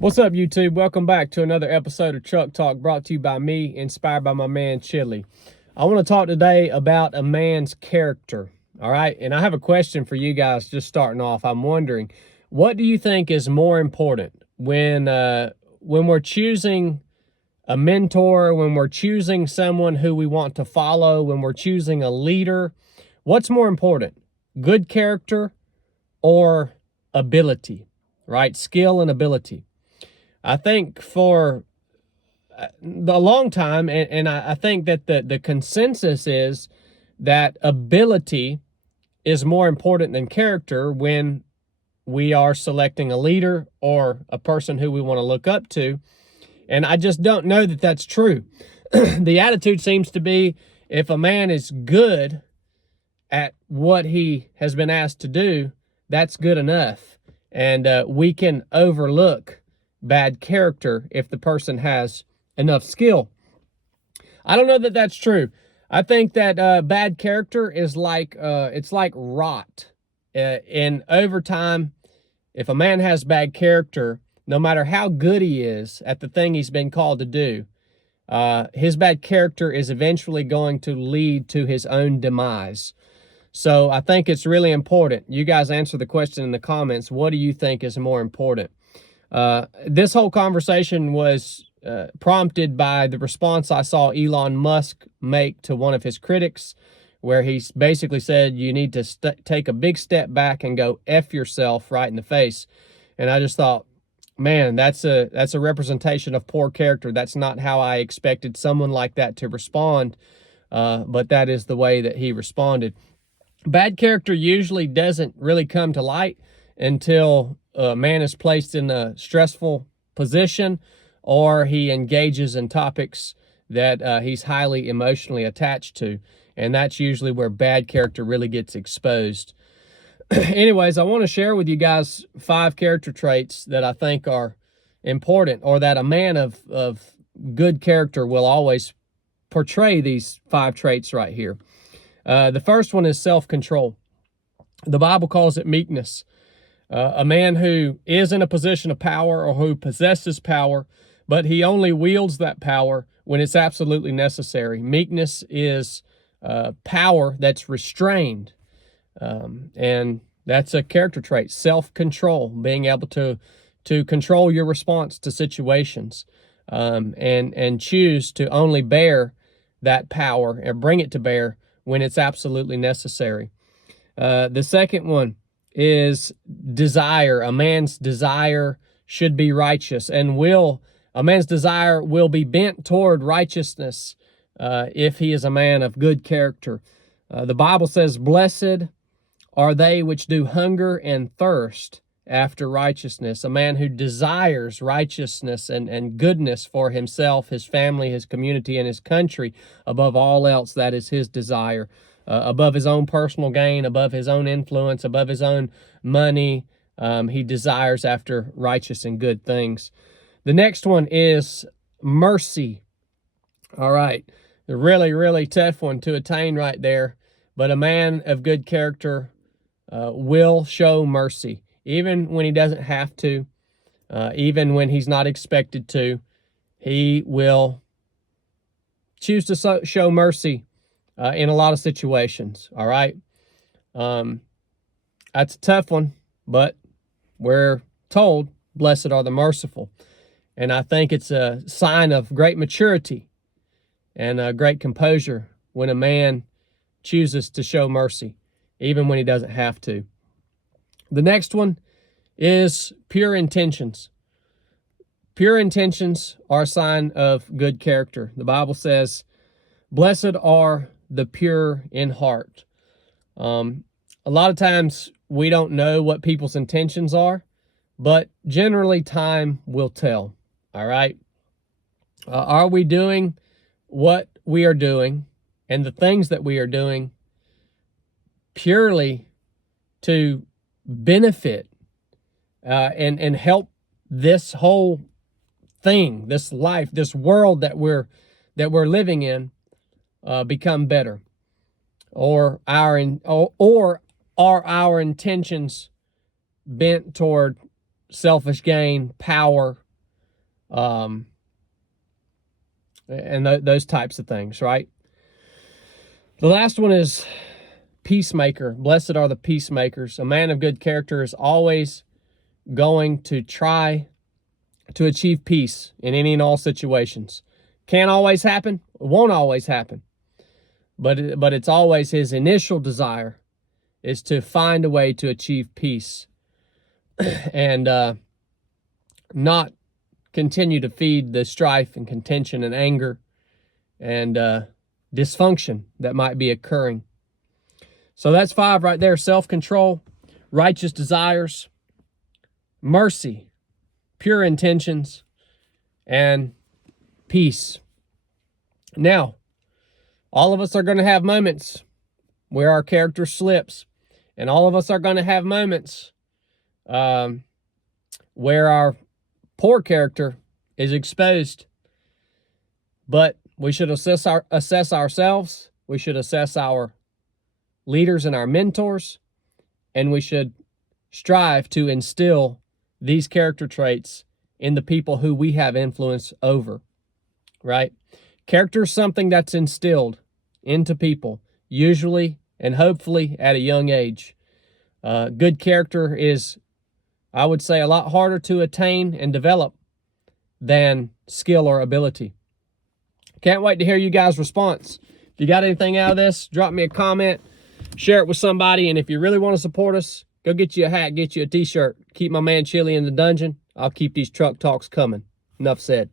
What's up, YouTube? Welcome back to another episode of Truck Talk, brought to you by me, inspired by my man Chili. I want to talk today about a man's character, all right? And I have a question for you guys just starting off. I'm wondering, what do you think is more important when we're choosing a mentor, when we're choosing someone who we want to follow, when we're choosing a leader? What's more important, good character or ability, right? Skill and ability. I think for a long time, and I think that the consensus is that ability is more important than character when we are selecting a leader or a person who we want to look up to. And I just don't know that that's true. The attitude seems to be, if a man is good at what he has been asked to do, that's good enough. And we can overlook bad character if the person has enough skill. I don't know that that's true. I think that bad character is like, it's like rot. And over time, if a man has bad character, no matter how good he is at the thing he's been called to do, his bad character is eventually going to lead to his own demise. So I think it's really important. You guys answer the question in the comments. What do you think is more important? This whole conversation was prompted by the response I saw Elon Musk make to one of his critics, where he basically said, you need to take a big step back and go F yourself right in the face. And I just thought, man, that's a representation of poor character. That's not how I expected someone like that to respond, but that is the way that he responded. Bad character usually doesn't really come to light until a man is placed in a stressful position, or he engages in topics that he's highly emotionally attached to. And that's usually where bad character really gets exposed. Anyways, I want to share with you guys 5 character traits that I think are important, or that a man of good character will always portray these 5 traits right here. The first one is self-control. The Bible calls it meekness. A man who is in a position of power, or who possesses power, but he only wields that power when it's absolutely necessary. Meekness is power that's restrained. And that's a character trait. Self-control, being able to control your response to situations, and choose to only bear that power and bring it to bear when it's absolutely necessary. The second one is desire. A man's desire should be righteous, and a man's desire will be bent toward righteousness if he is a man of good character. The Bible says, blessed are they which do hunger and thirst after righteousness. A man who desires righteousness and goodness for himself, his family, his community, and his country above all else, that is his desire. Above his own personal gain, above his own influence, above his own money. He desires after righteous and good things. The next one is mercy. All right. A really, really tough one to attain right there. But a man of good character will show mercy, even when he doesn't have to, even when he's not expected to. He will choose to show mercy in a lot of situations, all right? That's a tough one, but we're told, blessed are the merciful. And I think it's a sign of great maturity and great composure when a man chooses to show mercy, even when he doesn't have to. The next one is pure intentions. Pure intentions are a sign of good character. The Bible says, blessed are the pure in heart. A lot of times we don't know what people's intentions are, but generally time will tell, all right? Are we doing what we are doing and the things that we are doing purely to benefit and help this whole thing, this life, this world that we're living in become better? Or are our intentions bent toward selfish gain, power, and those types of things, right? The last one is peacemaker. Blessed are the peacemakers. A man of good character is always going to try to achieve peace in any and all situations. Can't always happen. It won't always happen. But it's always his initial desire is to find a way to achieve peace and not continue to feed the strife and contention and anger and dysfunction that might be occurring. So that's 5 right there. Self-control, righteous desires, mercy, pure intentions, and peace. Now, all of us are going to have moments where our character slips, and all of us are going to have moments where our poor character is exposed. But we should assess ourselves. We should assess our leaders and our mentors, and we should strive to instill these character traits in the people who we have influence over, right? Character is something that's instilled into people, usually and hopefully at a young age. Good character is, I would say, a lot harder to attain and develop than skill or ability. Can't wait to hear you guys' response. If you got anything out of this, drop me a comment, share it with somebody, and if you really want to support us, go get you a hat, get you a t-shirt. Keep my man Chili in the dungeon. I'll keep these truck talks coming. Enough said.